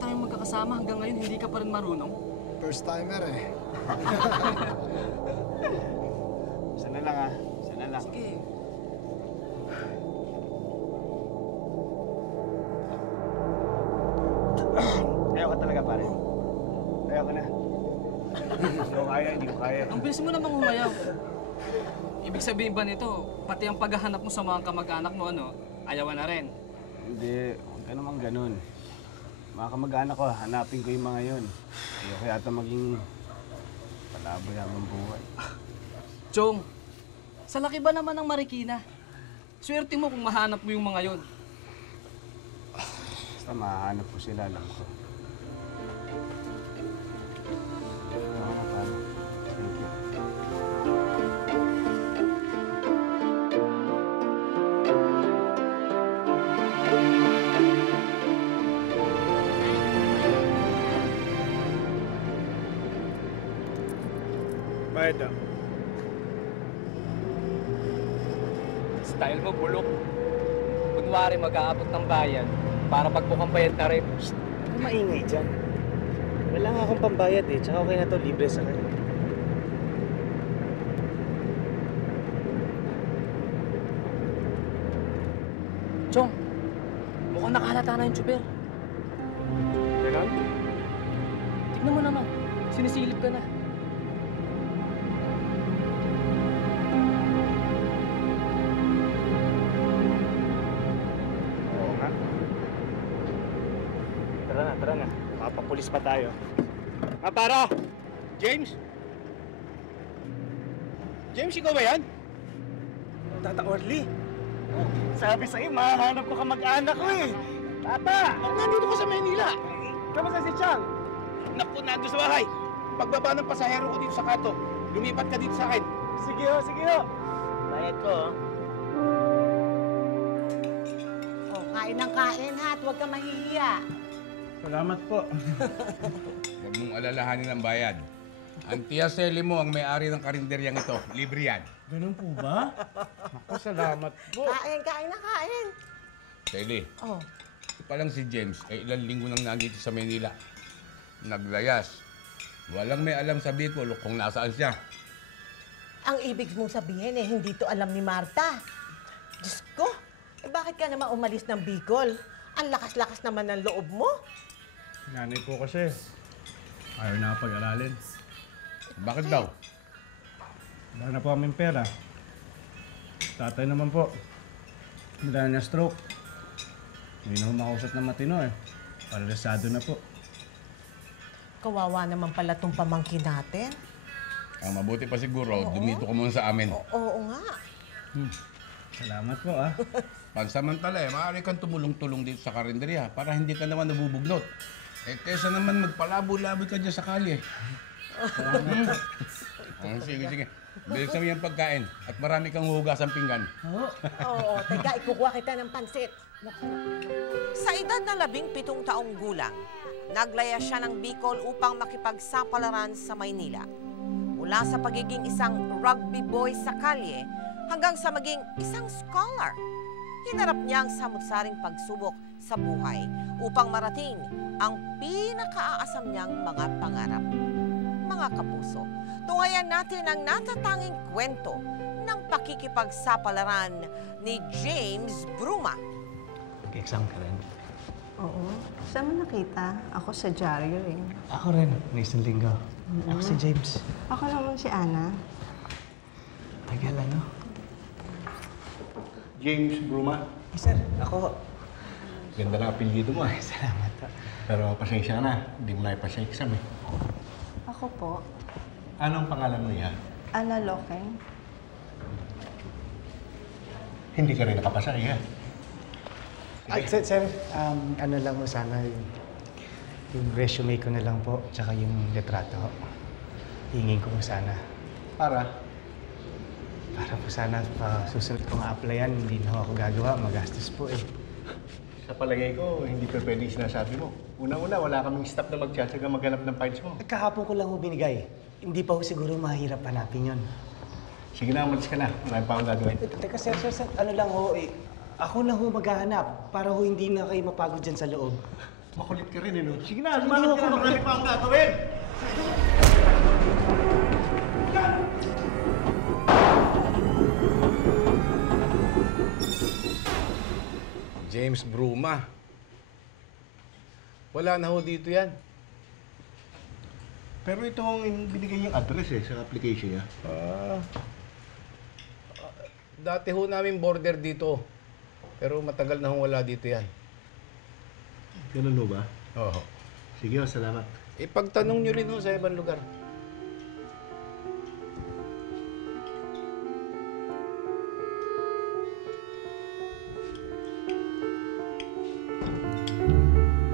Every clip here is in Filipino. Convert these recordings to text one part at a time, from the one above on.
tayong magkakasama hanggang ngayon, hindi ka pa rin marunong? First timer eh. Isa na lang ah. Isa na lang. Sige. Ayaw ka talaga, pare. Ayaw ka na. Hindi ko kaya, hindi ko kaya. Ang bilis mo namang humayaw. Ibig sabihin ba nito, pati ang paghahanap mo sa mga kamag-anak mo, ano, ayawan na rin? Hindi, huwag ka naman ganun. Mga kamag-anak ko, hanapin ko yung mga yun. Ayoko yata maging palaboy habang buhay. Chong, sa laki ba naman ng Marikina? Swerte mo kung mahanap mo yung mga yon. Basta mahanap ko sila, alam ko. Oo, pare. Thank you. Bayad daw. Style mo, bulok. Kunwari mag-aabot ng bayan para pagbukhang bayad na rin. Ano maingay dyan? Wala nga akong pambayad eh, tsaka okay na to, libre sa akin. Chong, mukhang nakahalata na yung tsuper. Ganon? Tignan mo naman, sinisilip ka na. Oo nga. Tara na. Mapapulis pa tayo. Para! James? James, ikaw ba yan? Tata Orly! Sabi sa'yo, mahanap ko kamag-anak ko eh! Tata! Nandito ka sa Maynila. Kamusta si Chang? Naku, nandito sa bahay. Pagbaba ng pasahero ko dito sa kanto, lumipat ka dito sa akin. Sige ho! Bayad ko Oh, kain ng kain ha, at huwag ka mahihiya. Salamat po. Huwag mong alalahanin ang bayad. Ang Tia Selly mo ang may-ari ng karinderyang ito. Libre yan. Ganun po ba? Naku, salamat po. Kain na kain. Selly, Oh, ito pa lang si James, ay ilang linggo nang nandito sa Maynila. Naglayas. Walang may alam sa Bicol kung nasaan siya. ang ibig mong sabihin eh, hindi to alam ni Marta. Diyos ko, bakit ka naman umalis ng Bicol? Ang lakas-lakas naman ng loob mo. Nanay po kasi, ayaw na pag-aralin. Bakit daw? Wala na po kaming pera. Tatay naman po, wala na stroke. Hindi na makausap na matino eh. Paralisado na po. Kawawa naman pala tong pamangkin natin. Ang mabuti pa siguro, dumito ka muna sa amin. Oo nga. Salamat po ah. Pansamantala maaari kang tumulong-tulong dito sa karinderya para hindi ka naman nabubugnot. Eh, kesa naman magpalabo-labo ka dyan sa kalye. Sige. Bilisan mo yung pagkain at marami kang huhugas ang pinggan. Oo, teka, ikukuha kita ng pansit. Sa edad na 17 taong gulang, naglaya siya ng Bicol upang makipagsapalaran sa Maynila. Mula sa pagiging isang rugby boy sa kalye hanggang sa maging isang scholar, hinarap niya ang samut-saring pagsubok sa buhay upang marating ang pinakaaasam niyang mga pangarap. Mga kapuso, tungayan natin ang natatanging kwento ng pakikipagsapalaran ni James Bruma. Mag-exam ka rin. Oo. Saan mo nakita? Ako sa dyaryo eh. Ako rin, na isang linggo. Ako si James. Ako naman si Ana. Tagal ano? James Bruma. Sir, ako. Ganda na apelyido mo eh. Salamat po. Pero pasensya na, hindi mo na ipasa exam eh. Ako po, Anong pangalan mo niya? Ana Lokeng. Hindi ka rin nakapasa eh. Ay, sir, ano lang po sana yung resume ko na lang po, tsaka yung litrato. Hingin ko po sana. Para? Para po sana pa susunod kong applyan, hindi na ako gagawa, magastos po eh. Sa palagay ko, hindi pa pwede yung sinasabi mo. Una-una, wala kaming staff na magtsatsaga maghanap ng files mo. Kahapon ko lang ho binigay. Hindi pa ho siguro mahirap hanapin yun. Sige na, umalis ka na. Marami pa akong gagawin. Teka, sir, ano lang ho eh. Ako na ho maghahanap para ho hindi na kayo mapagod dyan sa loob. Makulit ka rin, eh, no? Sige na, lumakad ka na. Marami pa akong gagawin. James Bruma. Wala na ho dito yan. Pero ito ang binigay niyang address eh, sa application niya. Dati ho namin border dito. Pero matagal na ho wala dito yan. Ganun ho ba? Oo. Sige, salamat. Ipagtanong nyo rin ho sa ibang lugar.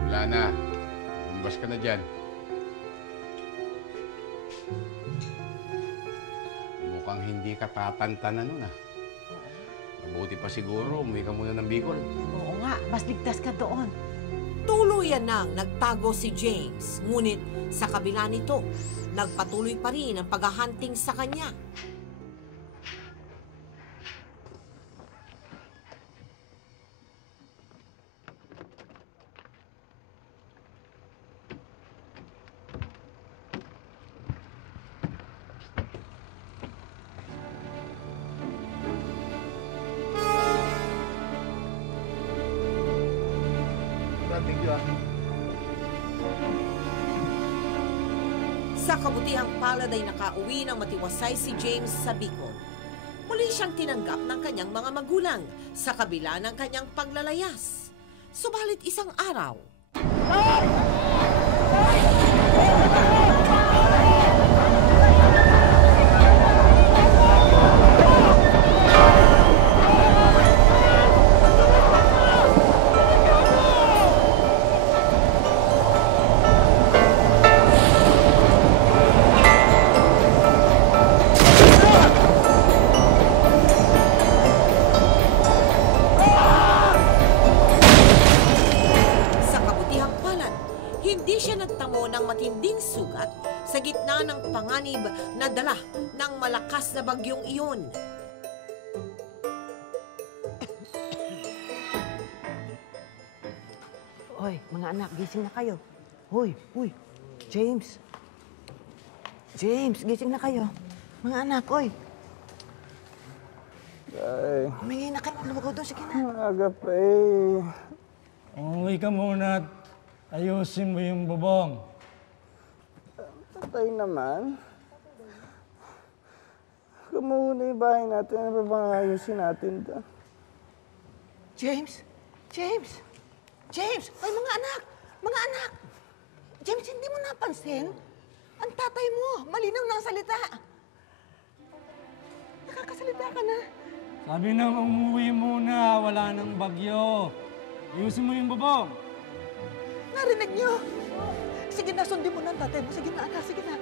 Wala na. Umbas ka na dyan. Mukhang hindi ka tatantanan nun, ah. Mabuti pa siguro, umuwi ka muna ng Bicol. Oo nga, mas ligtas ka doon. Tuluyan nang nagtago si James, ngunit sa kabila nito, nagpatuloy pa rin ang paghahunting sa kanya. Thank you, ah. Sa kabutihang palad ay nakauwi ng matiwasay si James sa Bicol. Muli siyang tinanggap ng kanyang mga magulang sa kabila ng kanyang paglalayas. Subalit isang araw, hindi siya nagtamo ng matinding sugat sa gitna ng panganib na dala ng malakas na bagyong iyon. Hoy, mga anak, gising na kayo. Hoy, James. James, gising na kayo. Mga anak, hoy. Ay, Humingi na kayo, lumagaw doon, sige na. maaga pa eh. Umuwi ka muna at ayusin mo yung bubong. Tatay naman. Kumuha yung bahay natin. Ano ba bang ayusin natin doon? James! James! James! Hoy, mga anak! Mga anak! James, hindi mo napansin? Ang tatay mo, malinaw na ang salita. Nakakasalita ka na. Sabi nang umuwi muna, wala nang bagyo. Ayusin mo yung bubong. Narinig niyo? Sige na, sundin mo na ang tatay mo. Sige na, anak, sige na.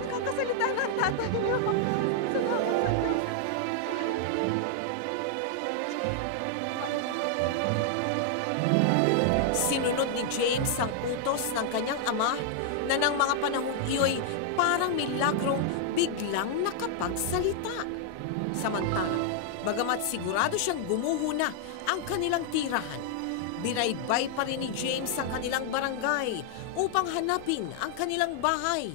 Nakakasalita na ang tatay niyo. Salamat sa Diyos. Sinunod ni James ang utos ng kanyang ama na ng mga panahong iyo'y parang milagrong biglang nakapagsalita. Samantala, bagamat sigurado siyang gumuho na ang kanilang tirahan, binaybay pa rin ni James ang kanilang barangay upang hanapin ang kanilang bahay.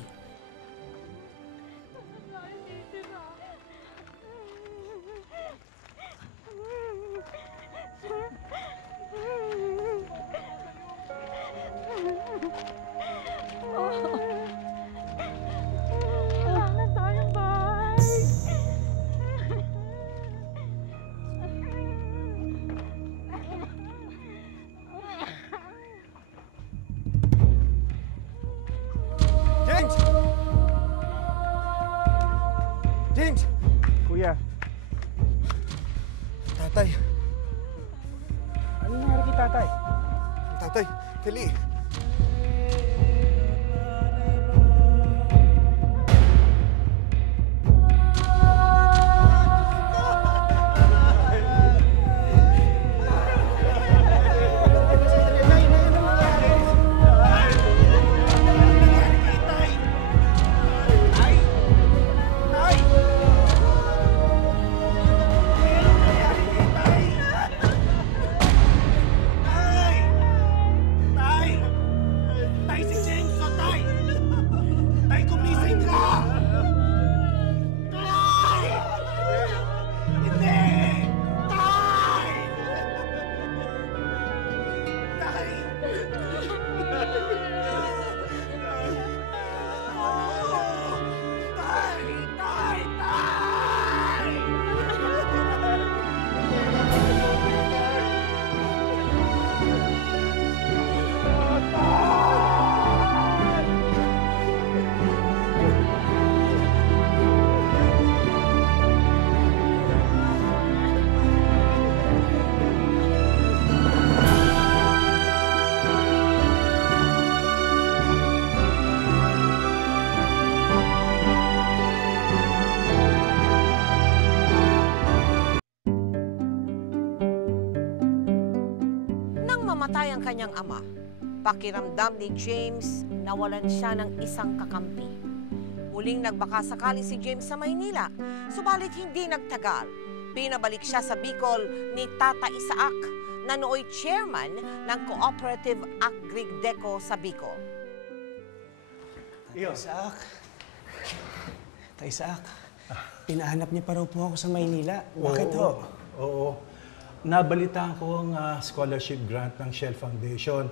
James! James! Kuya, Tatay. ano nangyari kay tatay? Tatay, dali. Tay! Tay, si James! O, Tay! Tay, gumising ka! Tay! Hindi! Tay! Tay! Tay! Tay! Tay! Nang mamatay ang kanyang ama, pakiramdam ni James nawalan siya ng isang kakampi. Muling nagbakasakali si James sa Maynila, subalit hindi nagtagal. Pinabalik siya sa Bicol ni Tata Isaac, na nooy chairman ng Cooperative Agrideco sa Bicol. Tata Isaac, pinahanap niya pa raw po ako sa Maynila. Bakit ho? Oo. Nabalitaan ko ang scholarship grant ng Shell Foundation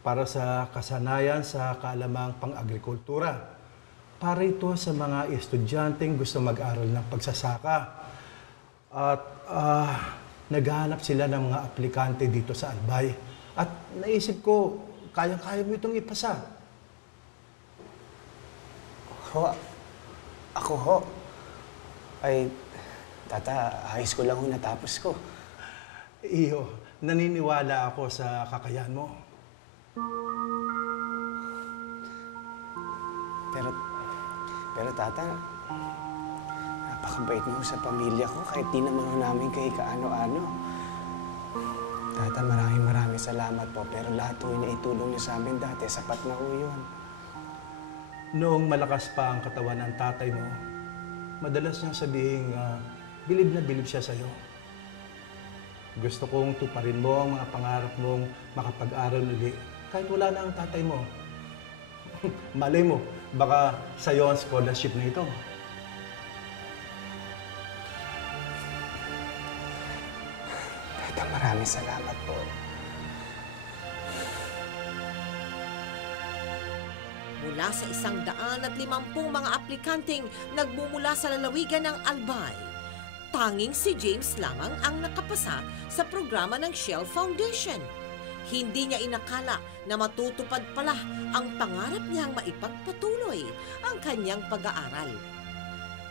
para sa kasanayan sa kaalamang pang-agrikultura. Para ito sa mga estudyanteng gusto mag-aral ng pagsasaka. At naghahanap sila ng mga aplikante dito sa Albay. At naisip ko, kayang-kaya mo itong ipasa. Ako ho? Ay, Tata, high school lang ho natapos ko. Iyo, naniniwala ako sa kakayahan mo. Pero Tata, napakabait niyo sa pamilya ko kahit di naman ho namin kayo kaano-ano. Tata, maraming salamat po. Pero lahat ho yung naitulong niyo sa amin dati, sapat na ho yun. Noong malakas pa ang katawan ng tatay mo, madalas niyang sabihin bilib na bilib siya sa'yo. Gusto kong tuparin mo ang mga pangarap mong makapag-aral ulit kahit wala na ang tatay mo. Malay mo, baka sa'yo ang scholarship na ito. Tata, maraming salamat po. Mula sa 150 mga aplikanteng nagmumula sa lalawigan ng Albay, tanging si James lamang ang nakapasa sa programa ng Shell Foundation. Hindi niya inakala na matutupad pala ang pangarap niyang maipagpatuloy ang kanyang pag-aaral.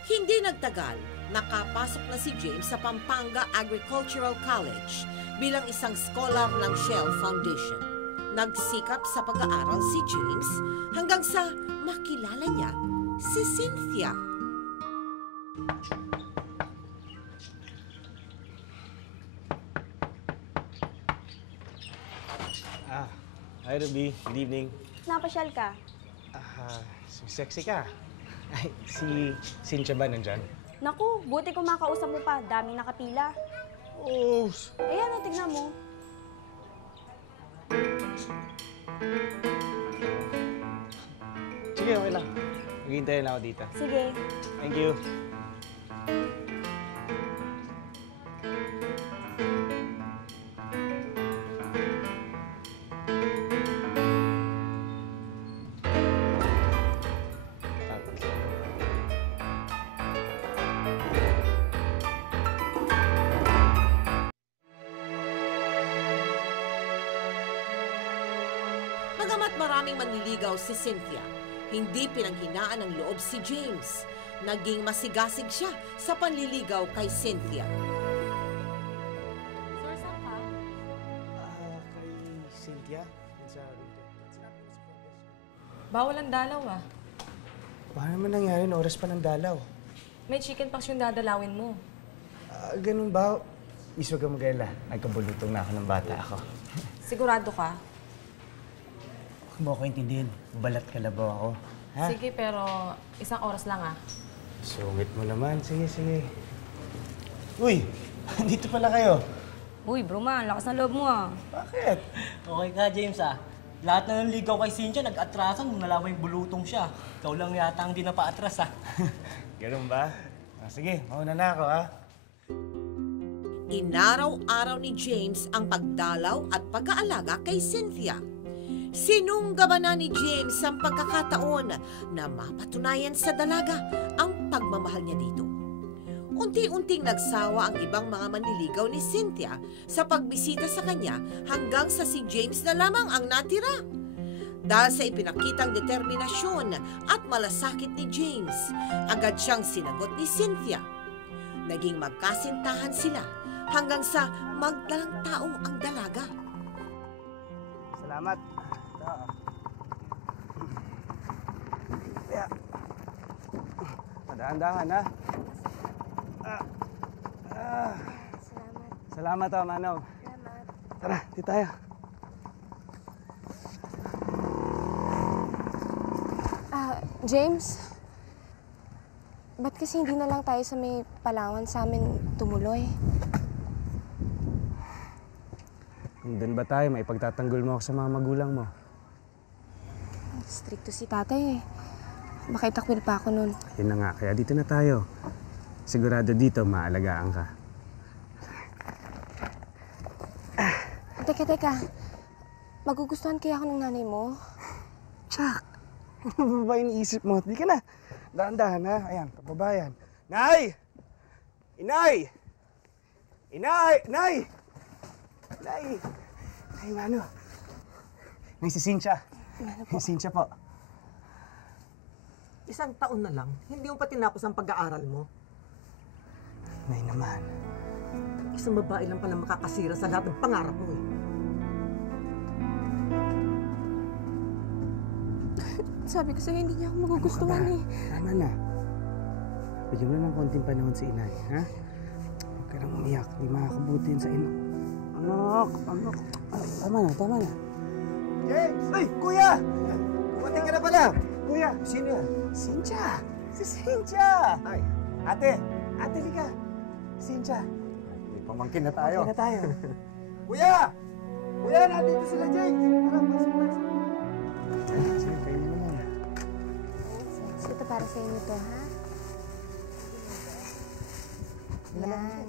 Hindi nagtagal, nakapasok na si James sa Pampanga Agricultural College bilang isang scholar ng Shell Foundation. Nagsikap sa pag-aaral si James hanggang sa makilala niya si Cynthia. Hi Ruby, good evening. Napasyal ka? Sexy ka. Ay, si Cynthia ba nandyan? Naku, buti kung makausap mo pa. Daming nakapila. Oh! Ayan, tignan mo. Sige, okay lang. Maghihintay na ako dito. Sige. Thank you. Bagamat maraming manliligaw si Cynthia, hindi pinanghinaan ng loob si James. Naging masigasig siya sa panliligaw kay Cynthia. Sir, saan ka? Kay Cynthia? Bawal ang dalaw ah. Paano naman nangyari na oras pa ng dalaw? May chicken pox yung dadalawin mo. Ganun ba? Miss, huwag kang mag-alala. Nagkabulutong na ako ng bata ako. Sigurado ka? Huwag mo ako intindihin. Balat kalabaw ako. Ha? Sige, pero isang oras lang ah. Sungit mo naman. Sige, sige. Uy! Dito pala kayo. Uy, bro man, lakas ng loob mo ah. Bakit? Okay ka, James ah. Lahat na ng ligaw kay Cynthia nag-atrasan nung nalaman yung bulutong siya. Ikaw lang yata ang di na pa-atras, ha? Ganun ba? Sige, mauna na ako, ha? Inaraw-araw ni James ang pagdalaw at pag-aalaga kay Cynthia. Sinunggaban na ni James ang pagkakataon na mapatunayan sa dalaga ang pagmamahal niya dito. Unti-unting nagsawa ang ibang mga manliligaw ni Cynthia sa pagbisita sa kanya hanggang sa si James na lamang ang natira. Dahil sa ipinakitang determinasyon at malasakit ni James, agad siyang sinagot ni Cynthia. Naging magkasintahan sila hanggang sa magdalang taong ang dalaga. Salamat. Madahan-dahan, ha? Salamat, Manong. Tara, di tayo. James, ba't kasi hindi na lang tayo sa may Palawan sa amin tumuloy? Doon ba tayo? May pagtatanggol mo ako sa mga magulang mo. Stricto si tatay eh. Baka itakwil pa ako nun. Yun na nga, kaya dito na tayo. Sigurado dito, maalagaan ka. Teka. Magugustuhan kaya ako ng nanay mo? Chuck! Ano ba iniisip mo? Di ka na. Dahan-dahan, ha? Ayan, kababayan. Nay! Inay! Inay! Nay! Nay! Nay, Mano. Nay, si Cynthia. Si Cynthia po. Isang taon na lang, hindi mo pa tinapos ang pag-aaral mo. Nay naman. Isang babae lang pala makakasira sa lahat ng pangarap mo eh. Sabi ko sa'yo, hindi niya ako magugustuhan eh. Tama na. Bigyan mo na ng konting panahon si Inay, ha? Huwag ka nang umiyak. Hindi makakabuti yun sa ino. Anak. Ay, tama na. James! Ay, kuya! Kumating ka na pala! Kuya! Sino yan? Cynthia! Si Cynthia! Ay, ate, lika. Cynthia. May pamangkin na tayo. Kuya! Kuya, nandito sila, James! Tara, pasok. Sige, kayo mo na. Ito para sa inyo to, ha? Yan.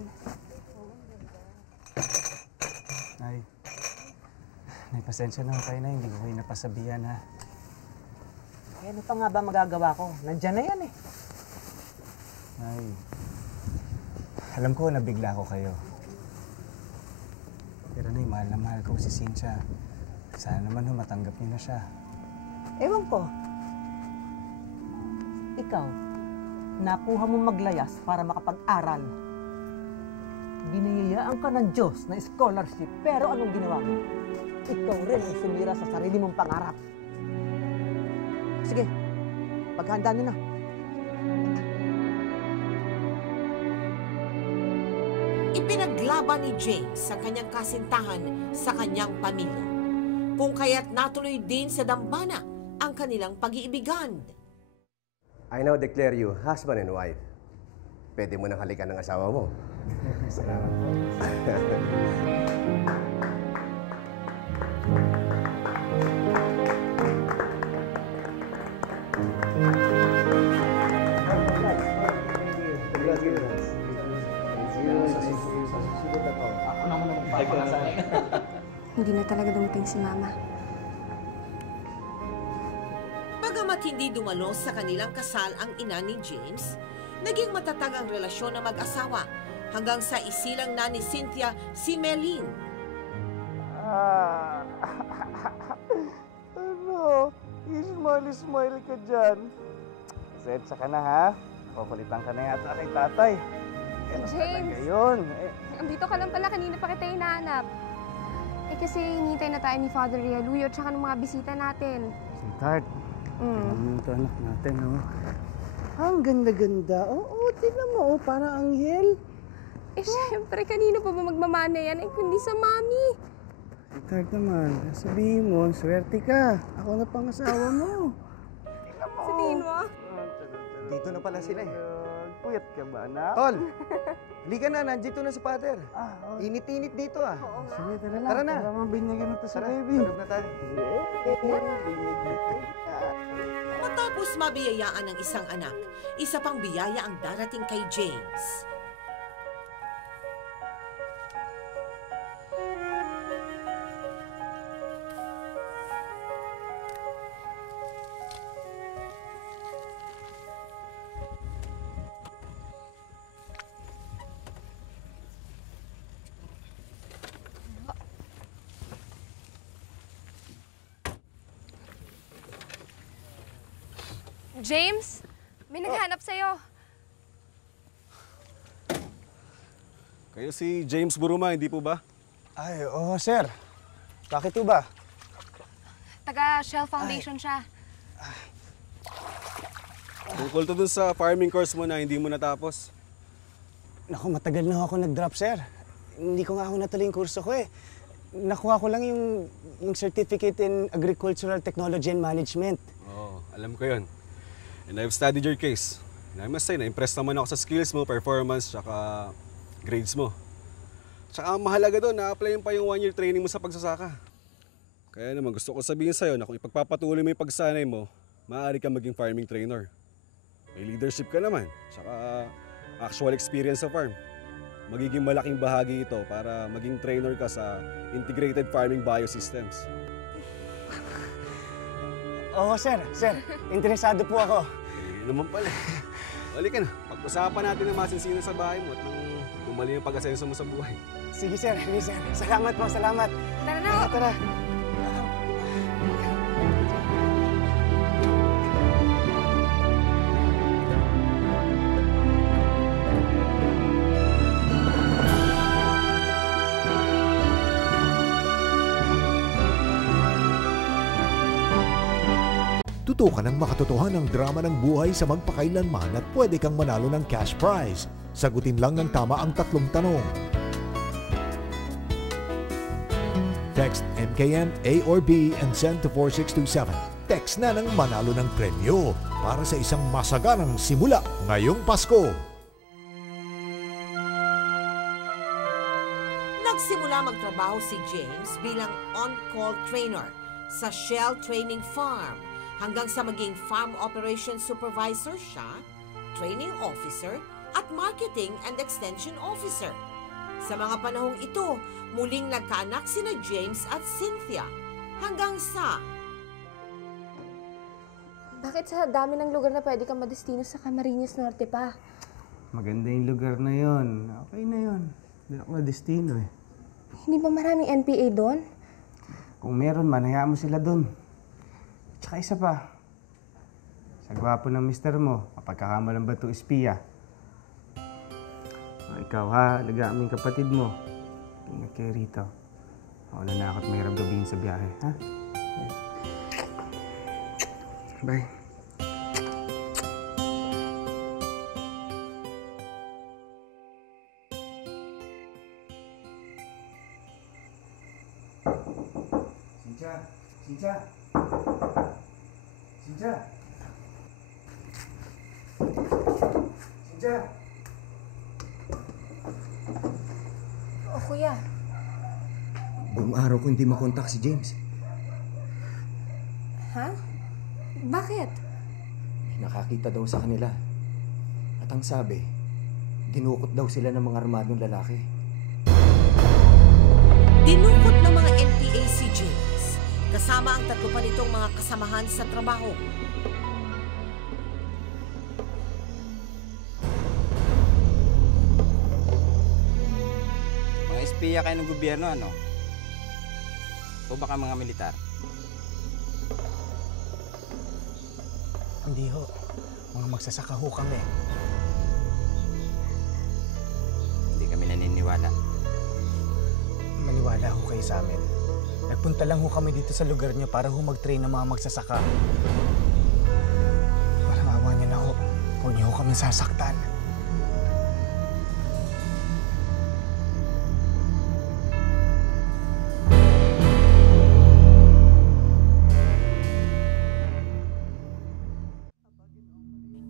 Nay, pasensya na kayo na. Hindi ko kayo napasabihan, ha? Eh, ano pa nga ba magagawa ko? Nandyan na yan eh. Nay, alam ko nabigla ko kayo. Pero Nay, mahal na mahal ko si Cynthia. Sana naman matanggap niyo na siya. Ewan ko. Ikaw, nakuha mo maglayas para makapag-aral. Biniyayaan ka ng Diyos na scholarship, pero anong ginawa mo? Ikaw rin ang sumira sa sarili mong pangarap. Sige, paghanda niyo na. Ipinaglaban ni James ang kanyang kasintahan sa kanyang pamilya. Kung kaya't natuloy din sa dambana ang kanilang pag-iibigan. I now declare you husband and wife. Pwede mo nang halikan ng asawa mo. Salamat po. Hindi na talaga dumating si Mama. Bagamat hindi dumalo sa kanilang kasal ang ina ni James, naging matatag ang relasyon ng mag-asawa hanggang sa isilang na ni Cynthia si Melin. Ano? Smile ka dyan. Pasensya ka na, ha? Papalitan ka na yata kay tatay. James! Ngayon. Andito ka lang pala, kanina pa kita hinahanap. Eh kasi hinihintay na tayo ni Father Realuyo at saka ng mga bisita natin. Sweetheart, tingnan mo ito anak natin, oh. Ang ganda-ganda. Oo, tingnan mo, oh, parang anghel. Eh syempre, kanino pa ba magmamana yan? Eh kundi sa Mami. Sweetheart naman, sabihin mo, swerte ka. Ako na pang asawa mo. Sa tingin mo? Dito na pala sila eh. Puyat ka ba, anak? Tol, halika na, nandito na si Pater. Init-init dito ah. Sige, tara na. Tara na. Para mabinyagan ito sa Tara, baby. tulog na tayo. Matapos mabiyayaan ng isang anak, isa pang biyaya ang darating kay James. James, may naghanap sa'yo. Kayo si James Buruma, hindi po ba? Ay, oo, sir. Bakit po ba? Taga Shell Foundation siya. Tungkol to dun sa farming course mo na hindi mo natapos. Naku, matagal na ako nag-drop, sir. Hindi ko nga ako natuloy yung kurso ko eh. Nakuha ko lang yung Certificate in Agricultural Technology and Management. Oo, alam ko yun. And I've studied your case. And I must say, na-impress naman ako sa skills mo, performance, tsaka grades mo. Tsaka ang mahalaga doon, na-applyin pa yung 1-year training mo sa pagsasaka. Kaya naman gusto ko sabihin sa'yo na kung ipagpapatuloy mo yung pagsanay mo, maaari kang maging farming trainer. May leadership ka naman, tsaka actual experience sa farm. Magiging malaking bahagi ito para maging trainer ka sa integrated farming biosystems. Oo, sir. Sir, interesado po ako. Naman pala. Halika na. Pag-usapan natin ang masinsinan sa bahay mo at nang bumalik yung pag-asenso mo sa buhay. Sige, sir. Sige, sir. Salamat po, salamat. Tara na. Tara. Tutukan ang makatotohanang drama ng buhay sa magpakailanman at pwede kang manalo ng cash prize. Sagutin lang ng tama ang 3 tanong. Text MKM, A or B and send to 4627. Text na ng manalo ng premyo para sa isang masaganang simula ngayong Pasko. Nagsimula magtrabaho si James bilang on-call trainer sa Shell Training Farm hanggang sa maging farm operations supervisor siya, training officer, at marketing and extension officer. Sa mga panahong ito, muling nagkaanak sina James at Cynthia hanggang sa... Bakit sa dami ng lugar na pwede kang madestino sa Camarines Norte pa? Maganda yung lugar na yon. Okay na yon. Hindi ako na-destino eh. Hindi ba maraming NPA doon? Kung meron man, hayaan mo sila doon. Tsaka isa pa, sa gwapo ng mister mo, kapagkakamalang ba itong espiya? Ikaw ha, alaga aming kapatid mo. Ingat kayo rito. Ako na ako at mahirap gabihin sa biyahe, ha? Bye. Cynthia! Cynthia! Cynthia! Cynthia! O kuya, Buong araw ko hindi makontak si James. ha? Bakit? May nakakita daw sa kanila. At ang sabi, dinukot daw sila ng mga armadong lalaki. Dinukot ng mga NPA si James, kasama ang 3 pa nitong mga kasamahan sa trabaho. Mga espiya kayo ng gobyerno, ano? O baka mga militar? Hindi ho. Mga magsasaka ho kami. Hindi kami naniniwala. Maniwala ho kayo sa amin. Nagpunta lang ho kami dito sa lugar niyo para ho mag-train ng mga magsasaka. Parang awa niyo na ho. Huwag niyo ho kami sasaktan.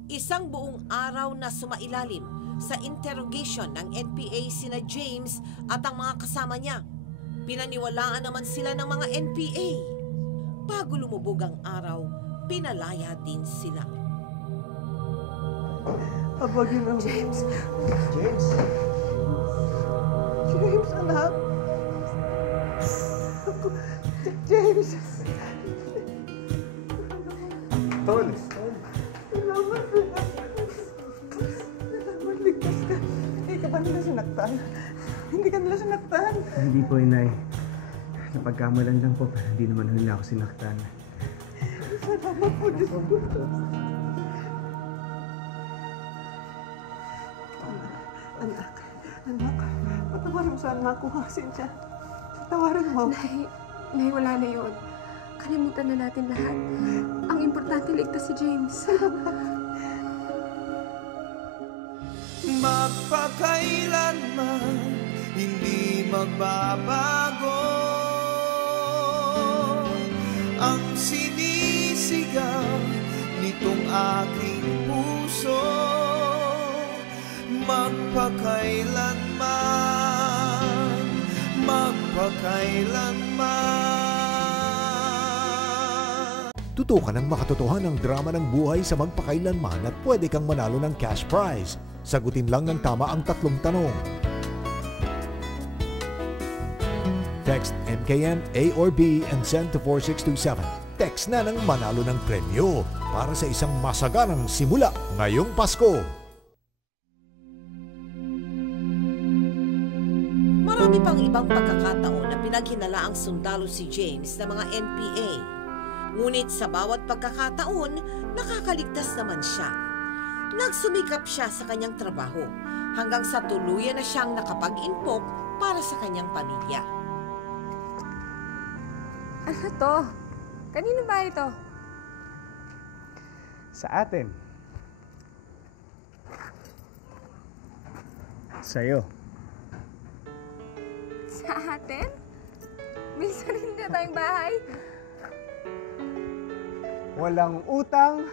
Isang buong araw na sumailalim sa interrogation ng NPA sina James at ang mga kasama niya. Pinaniwalaan naman sila ng mga NPA. Bago lumubog ang araw, pinalaya din sila. Abagin mo. James! James! James, anak! James! Tol! Salamat, anak. Salamat, ligtas ka. Hindi ka ba nila sinaktan? Hindi ka nila sinaktan? Hindi po, Inay. Napagkamalan lang po, pero hindi naman nila ako sinaktan. Salamat po, Diyos ko. Anak, patawarin mo sana ako, ha, Cynthia. Tawarin mo. Nay, wala na yun. Kalimutan na natin lahat. Ang importante, ligtas si James. Magpakailanman hindi magbabago ang sinisigaw nitong aking puso. Magpakailanman, magpakailanman. Tutukan ang makatotohanang drama ng buhay sa magpakailanman at pwede kang manalo ng cash prize. Sagutin lang ng tama ang 3 tanong. Text MKM, A or B and send to 4627. Text na ng manalo ng premyo para sa isang masaganang simula ngayong Pasko. Marami pang ibang pagkakataon na pinaghinalaang sundalo si James ng mga NPA. Ngunit sa bawat pagkakataon, nakakaligtas naman siya. Nagsumikap siya sa kanyang trabaho hanggang sa tuluyan na siyang nakapag-impok para sa kanyang pamilya. Ano to? Kanino ba ito? Sa atin. Sa'yo. Sa atin? May sarili na tayong bahay. Walang utang,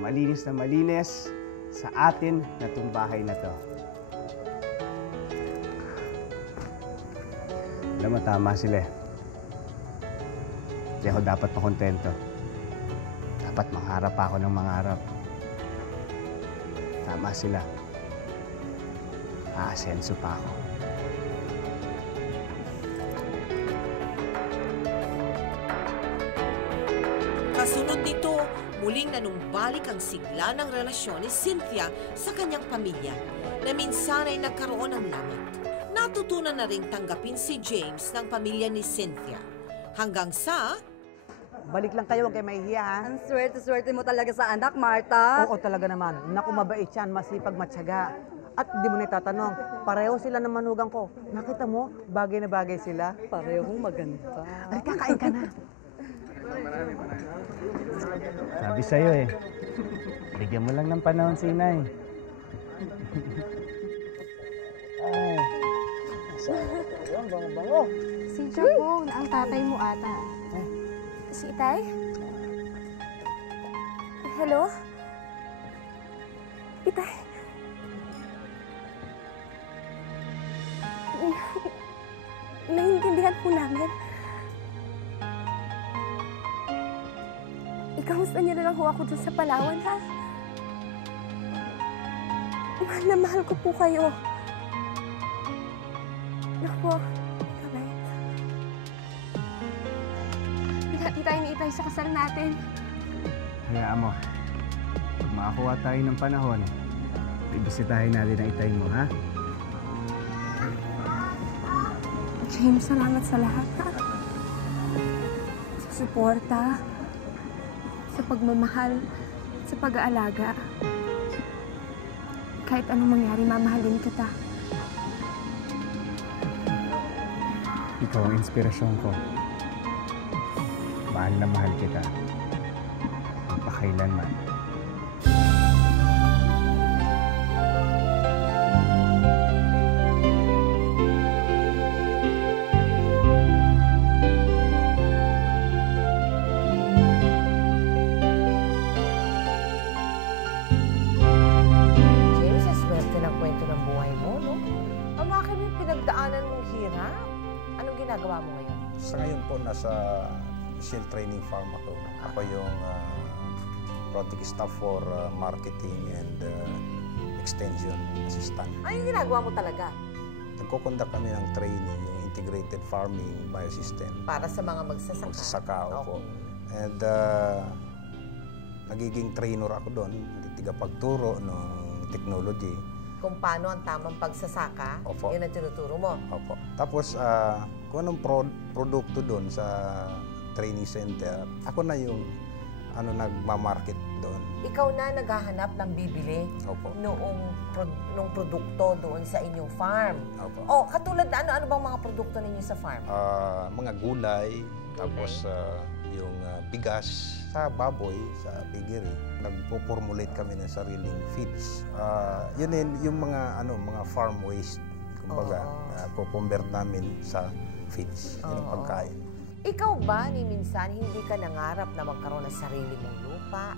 malinis na malinis sa atin na itong bahay na to. Alam mo, tama sila eh. Hindi ako dapat makontento. Dapat mangarap pa ako ng mangarap. Tama sila. Aasenso pa ako. Kasunod nito, muling nanumbalik ang sigla ng relasyon ni Cynthia sa kanyang pamilya na minsan ay nagkaroon ng lamat. Natutunan na ring tanggapin si James ng pamilya ni Cynthia. Hanggang sa... Balik lang kayo, huwag kayo mahihiya, ha? Ang swerte-swerte mo talaga sa anak, Marta. Oo, talaga naman. Naku, mabait yan, masipag, matyaga. At di mo na itatanong, pareho sila ng manugang ko. Nakita mo, bagay na bagay sila. Parehong maganda. Ay, kakain ka na. Sabi sa'yo eh. Bigyan mo lang ng panahon si Inay. Ay. Ayan, bango-bango. Si Japon, ang tatay mo ata. Si Itay? Hello? Itay? Naiintindihan po namin. Ikamusta niyo na lang ho ako dun sa Palawan, ha? Mahal na mahal ko po kayo. Naku po, bye-bye. Pinati tayo ni Itay sa kasal natin. Hayaan mo. Pag makakuha tayo ng panahon, ibisitahin natin ang Itay mo, ha? James, salamat sa lahat, ha? Sa suporta, sa pagmamahal, sa pag-aalaga. Kahit anong mangyari, mamahalin kita. Ikaw ang inspirasyon ko. Mahal na mahal kita. Magpakailanman. ginagawa mo ngayon? Sa ngayon po, nasa Shell Training Farm ako. Ako yung project staff for marketing and extension assistant. Ano yung ginagawa mo talaga? Nagkukondak kami ng training, yung integrated farming biosystem. Para sa mga magsasaka? Magsasaka, opo. And nagiging trainer ako doon, tigapagturo ng technology. Kung paano ang tamang pagsasaka, Opo. yun ang tinuturo mo. Opo. Tapos, kung anong produkto doon sa training center, ako na yung nagmamarket doon. Ikaw na naghahanap ng bibili Opo. nung produkto doon sa inyong farm. Opo. O, katulad na ano bang mga produkto ninyo sa farm? Mga gulay, tapos yung bigas sa baboy, sa piggery. Nagpo-formulate kami ng sariling feeds. Yun yung mga farm waste, kumbaga, po-convert namin sa feeds, yun ang pagkain. Ikaw ba ni minsan hindi ka nangarap na magkaroon ng sarili mong lupa,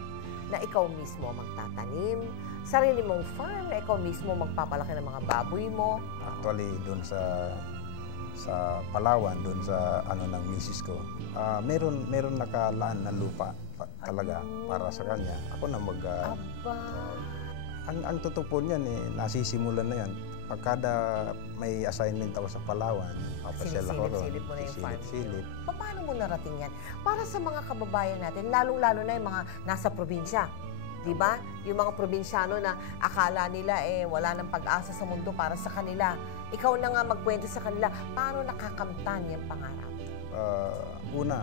na ikaw mismo magtatanim, sarili mong farm, na ikaw mismo magpapalaki ng mga baboy mo? Actually, doon sa Palawan, doon sa ng misis ko, meron nakalaan na lupa talaga para sa kanya. Ako na ang totoo po niyan, nasisimulan na yan. Pagkada may assignment ako sa Palawan, papasyal ako ron. Silip mo na yung farm. Silip. Paano mo narating yan? Para sa mga kababayan natin, lalong-lalo na yung mga nasa probinsya. Di ba? Yung mga probinsyano na akala nila wala nang pag-asa sa mundo para sa kanila. Ikaw na nga magkwento sa kanila, paano nakakamtan yung pangarap? Una,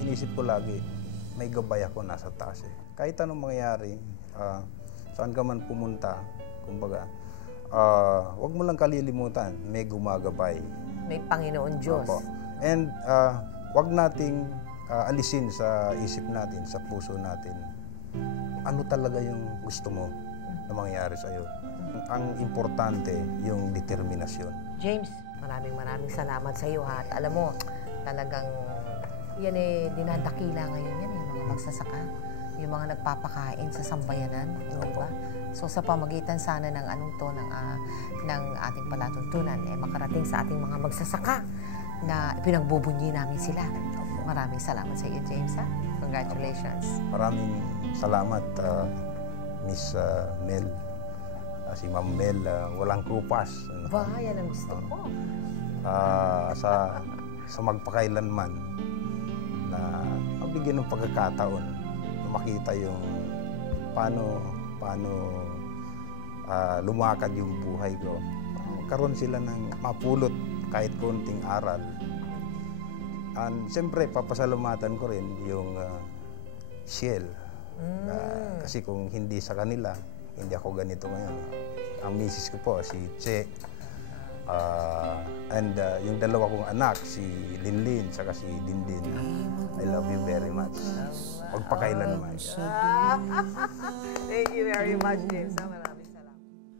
inisip ko lagi, may gabay ako nasa taas eh. Kahit anong mangyayari, saan ka man pumunta, kumbaga, wag mo lang kalilimutan, may gumagabay. May Panginoon Diyos. Opo. And wag nating alisin sa isip natin, sa puso natin, ano talaga yung gusto mo na mangyayari sa'yo. Ang importante, yung determinasyon. James, maraming salamat sa iyo ha. At alam mo, talagang yan dinadakila ngayon yan yung mga magsasaka. Yung mga nagpapakain sa sambayanan, di ba? So sa pamagitan sana ng ng ating palatuntunan, makarating sa ating mga magsasaka na pinagbubunyi namin sila. Maraming salamat sa iyo, James, ha? Congratulations. Maraming salamat, Miss Mel. Si Ma'am Mel, walang kupas. Ba, yan ang gusto ko. Sa magpakailanman na mabigyan ng pagkakataon na makita yung paano lumakad yung buhay ko. Karoon sila ng mapulot kahit konting aral. And siyempre, papasalamatan ko rin yung Shell. Kasi kung hindi sa kanila, hindi ako ganito ngayon. Ang misis ko po, si Che, and yung dalawa kong anak, si Linlin, saka si Dindin. I love you very much. Magpakailanman. Thank you very much, James. Maraming salamat.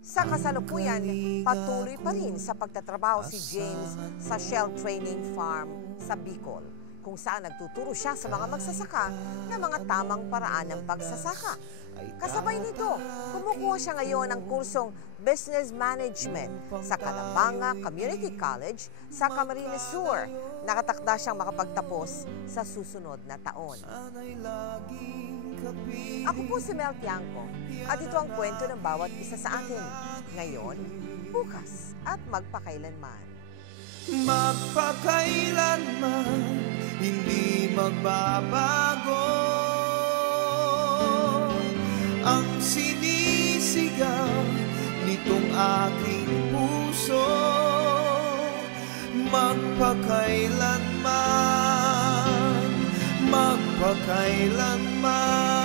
Sa kasalukuyan, patuloy pa rin sa pagtatrabaho si James sa Shell Training Farm sa Bicol, kung saan nagtuturo siya sa mga magsasaka ng mga tamang paraan ng pagsasaka. Kasabay nito, kumukuha siya ngayon ng kursong Business Management sa Calabanga Community College sa Camarines Sur. Nakatakda siyang makapagtapos sa susunod na taon. Ako po si Mel Tiangco at ito ang kwento ng bawat isa sa atin. Ngayon, bukas at magpakailanman. Magpakailanman, hindi magbabago ang sinisigaw nitong aking puso. Magpakailanman, magpakailanman.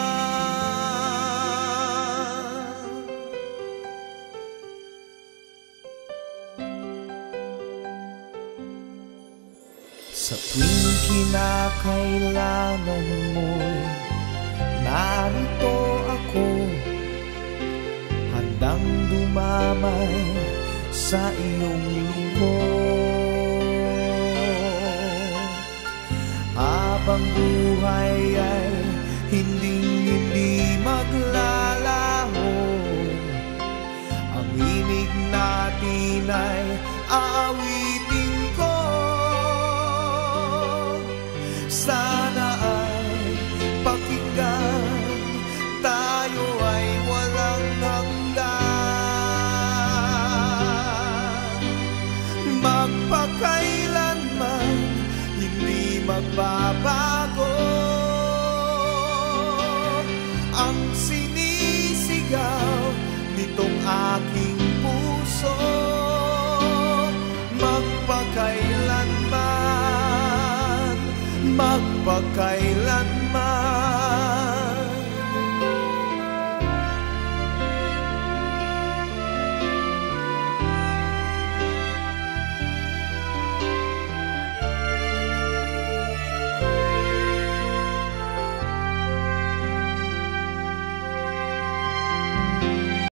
Sa tuwing kinakailangan mo'y narito ako, handang dumamay sa iyong lingkod. Habang buhay ay hindi maglalaho, ang himig natin ay aawitin ko. ang sinisigaw nitong aking puso. Magpakailanman